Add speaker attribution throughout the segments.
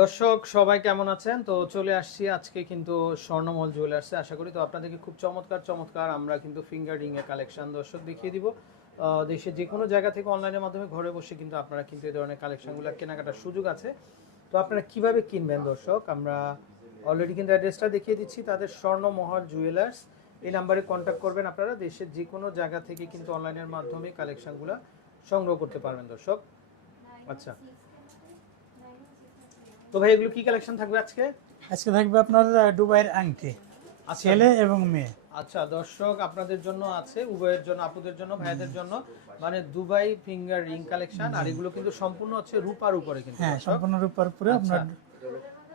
Speaker 1: দর্শক, সবাই কেমন আছেন? তো চলে আসছি আজকে কিন্তু স্বর্ণমহল জুয়েলার্সে আশা করি তো আপনাদেরকে খুব চমৎকার চমৎকার আমরা কিন্তু ফিঙ্গার এর কালেকশন দর্শক দেখিয়ে দিব। দেশের যে কোনো জায়গা থেকে অনলাইনের মাধ্যমে ঘরে বসে কিন্তু আপনারা কিন্তু এই ধরনের কালেকশনগুলো কেনাকাটার সুযোগ আছে। তো আপনারা কীভাবে কিনবেন দর্শক? আমরা অলরেডি কিন্তু অ্যাড্রেসটা দেখিয়ে দিচ্ছি। তাদের স্বর্ণমহল জুয়েলার্স এই নাম্বারে কন্ট্যাক্ট করবেন আপনারা। দেশের যে কোনো জায়গা থেকে কিন্তু অনলাইনের মাধ্যমে কালেকশনগুলো সংগ্রহ করতে পারবেন দর্শক। আচ্ছা। তো ভাই এগুলো কি কালেকশন থাকবে আজকে?
Speaker 2: আজকে থাকবে আপনার দুবাইয়ের আংটি
Speaker 1: আচ্ছা।
Speaker 2: ছেলে এবং মেয়ে।
Speaker 1: আচ্ছা দর্শক আপনাদের জন্য আছে উভয়ের জন্য আপুদের জন্য ভাইদের জন্য মানে দুবাই ফিঙ্গার রিং কালেকশন আর এগুলো কিন্তু সম্পূর্ণ হচ্ছে রূপার উপরে কিন্তু
Speaker 2: হ্যাঁ। সম্পূর্ণ রূপার উপরে
Speaker 1: আচ্ছা।
Speaker 2: আপনার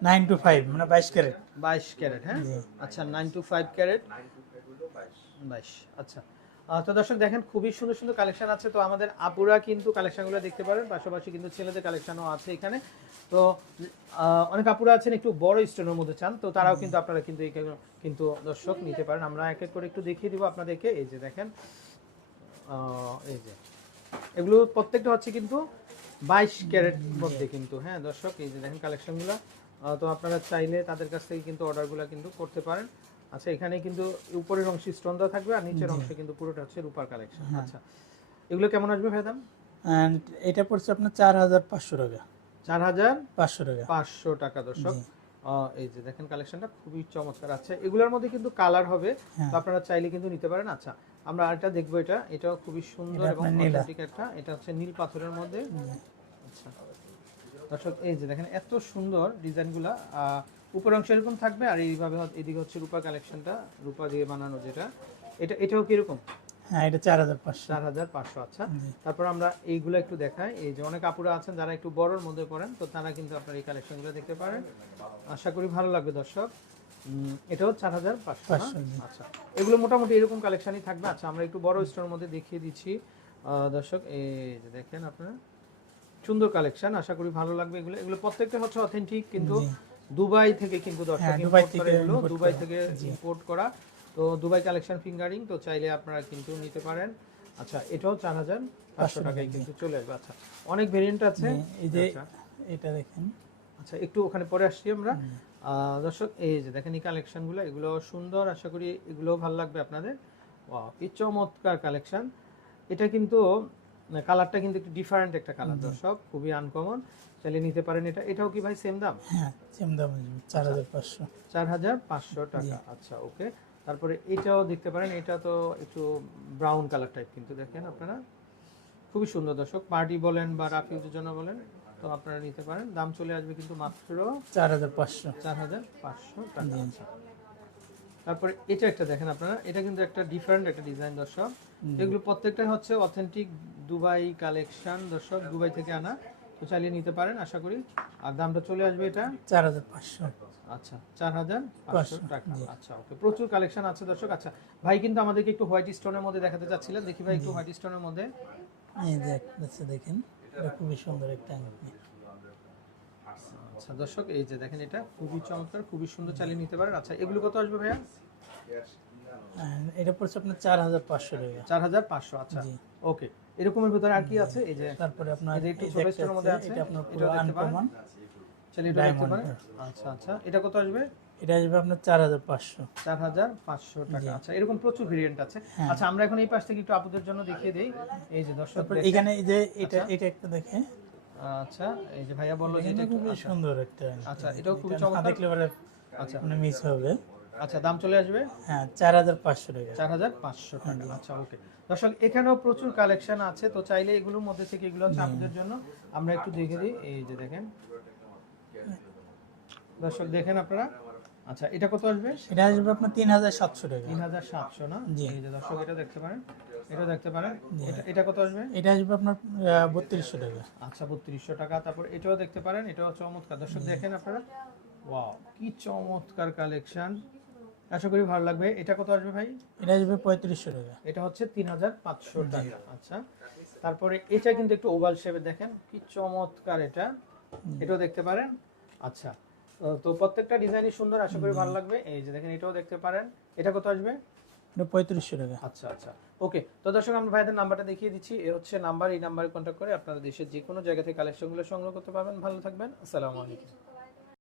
Speaker 2: নাইন টু ফাইভ মানে বাইশ ক্যারেট।
Speaker 1: বাইশ ক্যারেট হ্যাঁ? আচ্ছা নাইন টু ফাইভ ক্যারেট বাইশ আচ্ছা। আহ, তো দর্শক, দেখেন, খুবই সুন্দর সুন্দর কালেকশন আছে। তো আমাদের আপুরা কিন্তু কালেকশনগুলো দেখতে পারেন, পাশাপাশি কিন্তু ছেলেদের কালেকশনও আছে এখানে। তো অনেক আপুরা আছেন একটু বড় স্টোনের মধ্যে চান, তো তারাও কিন্তু আপনারা কিন্তু কিন্তু দর্শক নিতে পারেন। আমরা এক এক করে একটু দেখিয়ে দিব আপনাদেরকে। এই যে দেখেন এই যে। এগুলো প্রত্যেকটা হচ্ছে কিন্তু বাইশ ক্যারেট মধ্যে কিন্তু হ্যাঁ দর্শক, এই যে দেখেন কালেকশনগুলো তো আপনারা চাইলে তাদের কাছ থেকে কিন্তু অর্ডারগুলো কিন্তু করতে পারেন। আচ্ছা এখানে কিন্তু উপরের অংশে স্টোন দেওয়া থাকবে আর নিচের অংশে কিন্তু পুরোটা হচ্ছে রূপার কালেকশন আচ্ছা এগুলো কেমন আসবে ভাইদাম
Speaker 2: অ্যান্ড এটা পড়ছে আপনার চার হাজার পাঁচশো টাকা।
Speaker 1: চার হাজার
Speaker 2: পাঁচশো টাকা।
Speaker 1: পাঁচশো টাকা দর্শক। এই যে দেখেন কালেকশনটা খুবই চমৎকার। আছে এগুলোর মধ্যে কিন্তু কালার হবে
Speaker 2: হ্যাঁ।
Speaker 1: তো আপনারা চাইলে কিন্তু নিতে পারেন। আচ্ছা আমরা আরেকটা দেখব এটা। এটাও খুবই সুন্দর এবং
Speaker 2: আপনার
Speaker 1: একটা। এটা হচ্ছে নীল পাথরের মধ্যে। আচ্ছা দর্শক এই যে দেখেন এত সুন্দর ডিজাইনগুলা। আহ, উপর অংশ এরকম থাকবে আর এইভাবে এদিকে হচ্ছে রূপা কালেকশনটা রূপা দিয়ে বানানো যেটা এটা এটাও কীরকম
Speaker 2: হ্যাঁ এটা চার হাজার পাঁচশো।
Speaker 1: চার হাজার পাঁচশো আচ্ছা। তারপর আমরা এইগুলো একটু দেখাই। এই যে অনেক আপুরা আছেন যারা একটু বড়র মধ্যে পড়েন তো তারা কিন্তু আপনার এই কালেকশনগুলো দেখতে পারেন। আশা করি ভালো লাগবে দর্শক। এটাও চার হাজার পাঁচশো
Speaker 2: জি।
Speaker 1: আচ্ছা। এগুলো মোটামুটি এরকম কালেকশনই থাকবে। আচ্ছা আমরা একটু বড় স্টোরের মধ্যে দেখিয়ে দিচ্ছি। দর্শক এই যে দেখেন আপনারা। সুন্দর কালেকশন আশা করি ভালো লাগবে এগুলো। এগুলো প্রত্যেকটা হচ্ছে অথেন্টিক কিন্তু। দুবাই থেকে কিন্তু দর্শক
Speaker 2: হ্যাঁ, দুবাই থেকে
Speaker 1: দুবাই থেকে ইম্পোর্ট করা। তো দুবাই কালেকশন ফিঙ্গারিং তো চাইলে আপনারা কিন্তু নিতে পারেন। আচ্ছা এটাও চার হাজার পাঁচশো টাকায় কিন্তু চলে আসবে। আচ্ছা অনেক ভেরিয়েন্ট আছে।
Speaker 2: এই যে
Speaker 1: আচ্ছা।
Speaker 2: এটা দেখেন।
Speaker 1: আচ্ছা একটু ওখানে পরে আসছি আমরা। দর্শক এই যে দেখেন এই কালেকশনগুলো এগুলো সুন্দর আশা করি এগুলো ভালো লাগবে আপনাদের। কি চমৎকার কালেকশন এটা কিন্তু কালারটা কিন্তু একটু ডিফারেন্ট একটা কালার দর্শক খুবই আনকমন চাইলে নিতে পারেন এটা এটাও কি ভাই সেম দাম?
Speaker 2: হ্যাঁ সেম দাম চার হাজার পাঁচশো।
Speaker 1: চার হাজার পাঁচশো টাকা আচ্ছা ওকে তারপরে এটাও দেখতে পারেন এটা তো একটু ব্রাউন কালার টাইপ কিন্তু দেখেন আপনারা। খুবই সুন্দর দর্শক পার্টি বলেন বা রাফিউজের জন্য বলেন তো আপনারা নিতে পারেন। দাম চলে আসবে কিন্তু মাত্র
Speaker 2: চার হাজার পাঁচশো।
Speaker 1: চার হাজার পাঁচশো টাকা। আচ্ছা। তারপরে এটা একটা দেখেন আপনারা এটা কিন্তু একটা ডিফারেন্ট একটা ডিজাইন দর্শক। এগুলো প্রত্যেকটাই হচ্ছে অথেন্টিক দুবাই কালেকশন দর্শক দুবাই থেকে আনা। তো চালিয়ে নিতে পারেন আশা করি। আর দামটা চলে আসবে এটা?
Speaker 2: চার হাজার পাঁচশো।
Speaker 1: আচ্ছা চার হাজার পাঁচশো টাকা। আচ্ছা ওকে। প্রচুর কালেকশন আছে দর্শক। আচ্ছা ভাই কিন্তু আমাদেরকে একটু হোয়াইট স্টোনের মধ্যে দেখাতে চাচ্ছিলেন। দেখি ভাই একটু হোয়াইট স্টোনের মধ্যে।
Speaker 2: এই একটা দেখেন এটা খুবই সুন্দর একটা
Speaker 1: আচ্ছা দর্শক এই যে দেখেন এটা খুবই চমৎকার খুবই সুন্দর চালিয়ে নিতে পারেন। আচ্ছা এগুলো কত আসবে ভাইয়া?
Speaker 2: এটা পড়ছে আপনার চার হাজার পাঁচশো টাকা।
Speaker 1: চার হাজার পাঁচশো আচ্ছা। ওকে এরকমের ভিতরে আর কি আছে? এই যে
Speaker 2: তারপরে আপনার
Speaker 1: একটু ছোট স্টোরের মধ্যে
Speaker 2: আছে, এটা আপনার পুরো। আনকমন
Speaker 1: চালিয়ে এটা দেখতে পারেন? আচ্ছা আচ্ছা এটা কত আসবে?
Speaker 2: এটা আসবে আপনার চার হাজার পাঁচশো।
Speaker 1: চার হাজার পাঁচশো টাকা আচ্ছা এরকম প্রচুর ভেরিয়েন্ট আছে।
Speaker 2: হ্যাঁ।
Speaker 1: আচ্ছা আমরা এখন এই পাশ থেকে একটু আপুদের জন্য দেখিয়ে দিই। এই যে দর্শক
Speaker 2: এখানে এই যে এটা
Speaker 1: আচ্ছা।
Speaker 2: এটা একটা দেখে
Speaker 1: আচ্ছা এই যে ভাইয়া বলল যে
Speaker 2: এখানে
Speaker 1: এটা
Speaker 2: খুবই
Speaker 1: আচ্ছা,
Speaker 2: সুন্দর একটা
Speaker 1: আচ্ছা, এটাও খুবই চমৎকার।
Speaker 2: দেখলে পরে
Speaker 1: আচ্ছা।
Speaker 2: মানে মিস হবে।
Speaker 1: আচ্ছা দাম চলে আসবে?
Speaker 2: হ্যাঁ চার হাজার পাঁচশো টাকা।
Speaker 1: চার হাজার পাঁচশো টাকা। আচ্ছা ওকে। দর্শক এখানেও প্রচুর কালেকশন আছে তো চাইলে এগুলোর মধ্যে থেকে এগুলো হচ্ছে আপনাদের জন্য। আমরা একটু দেখে দিই এই যে দেখেন। দর্শক দেখেন আপনারা? আচ্ছা এটা কত আসবে?
Speaker 2: এটা আসবে আপনার তিন হাজার সাতশো টাকা।
Speaker 1: তিন হাজার সাতশো না?
Speaker 2: জি।
Speaker 1: এই যে দর্শক এটা দেখতে পারেন। এটা দেখতে পারেন। এটা এটা কত আসবে?
Speaker 2: এটা আসবে আপনার বত্রিশশো টাকা।
Speaker 1: আচ্ছা বত্রিশশো টাকা। তারপর এটাও দেখতে পারেন। এটাও চমৎকার। দর্শক দেখেন আপনারা। ওয়াও কি চমৎকার কালেকশন। আশা করি ভালো লাগবে। এটা কত আসবে ভাই?
Speaker 2: এটা আসবে পঁয়ত্রিশশো টাকা।
Speaker 1: এটা হচ্ছে তিন হাজার পাঁচশো টাকা। আচ্ছা তারপরে এটা কিন্তু একটু ওভাল শেপে দেখেন। কি চমৎকার এটা। এটাও দেখতে পারেন। আচ্ছা তো- প্রত্যেকটা ডিজাইনই সুন্দর আশা করি ভালো লাগবে। এই যে দেখেন এটাও দেখতে পারেন। এটা কত আসবে?
Speaker 2: পঁয়ত্রিশশো টাকা।
Speaker 1: আচ্ছা আচ্ছা। ওকে তো দর্শক আমরা ভাইদের নাম্বারটা দেখিয়ে দিচ্ছি। এ হচ্ছে নাম্বার এই নাম্বারে কন্ট্যাক্ট করে আপনারা দেশের যে কোনো জায়গা থেকে কালেকশনগুলো সংগ্রহ করতে পারবেন। ভালো থাকবেন। আসসালামু আলাইকুম।